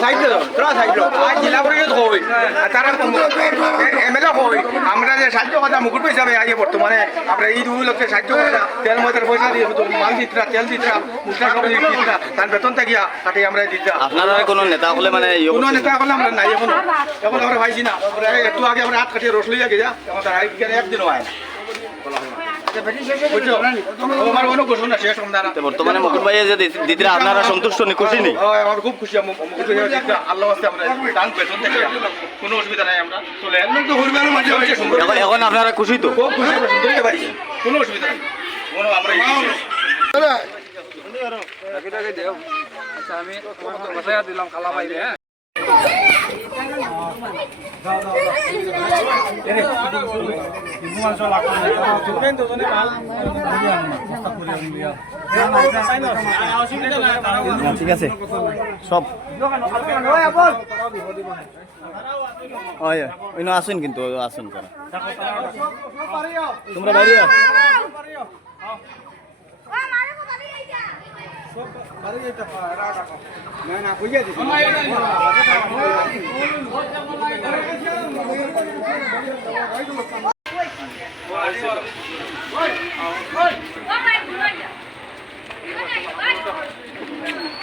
Side দাও তোরা side দাও আজ জেলা পরিষদ হই তারা এমএলএ হই। আমরা যে সাহায্য কথা মুকুট পয়সা আগে বর্তমানে আমরা ঈদ উপলক্ষে সাহায্য কথা তেল ময়দার পয়সা দিয়ে মাল দিতরা তেল দিতরা মুসলা সব দিতরা তার বেতন থাকিয়া তাতে আমরা আপনারা কোনো নেতা হলে মানে ইয়ে কোনো? নেতা এখন আমরা নাই এখন। এখন আমরা পাইছি না। একটু আগে আমরা হাত কাটিয়ে রস লইয়া গেছা একদিনও হয় না বুঝছ ও আমার অনেক ঘোষণা শেষ আমরা তো বর্তমানে মুকুট ভাই যে দিদিরা আপনারা সন্তুষ্ট নি খুশি নি? আমার খুব খুশি আমি আল্লাহ আস্তে আমরা দান বেতন থেকে কোনো অসুবিধা নাই আমরা চলে এখন এখন আপনারা খুশি তো? খুব খুশি আমরা সুন্দর পারি কোনো অসুবিধা নাই। কোনো আমরা ঠিক আছে সব। ওই আসুন কিন্তু আসুন তোমরা বাইরে গাড়ি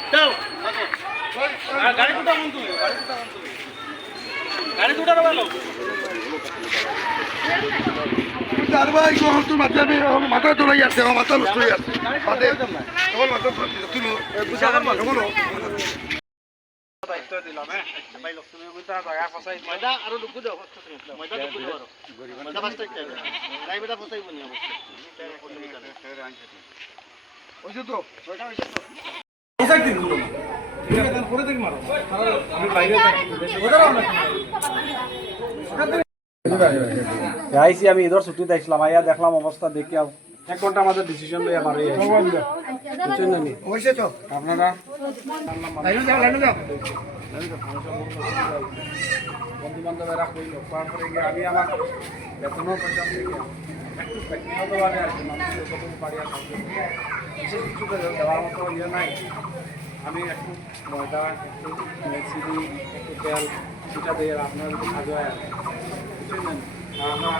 কোথাও গাড়ি কোথাও মন তুমি গাড়ি কোথাও ভালো মাথা তোলাই আছে আমার মাথা নষ্ট হয়ে আছে তখন মাথা তুলো তুলো আইসি আমি ঈদের ছুটিতে আসলাম আইয়া দেখলাম অবস্থা দেখে এক ঘণ্টা আমাদের ডিসিশন লই আমার এই বুঝছেন না নি? আপনারা? বন্ধু বান্ধবেরা কইল তারপরে গিয়ে আমি আমার বেতনও পয়সা থেকে একটু ব্যক্তিগতভাবে আর কি মানুষের যতটুকু পারি আর বিশেষ কিছু তো দেওয়ার মতো ইয়ে নাই। আমি একটু ময়দা একটু চিনি একটু তেল সেটা দিয়ে আপনার হয়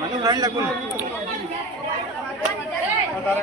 মানুষ রাইন লাগবো না তারা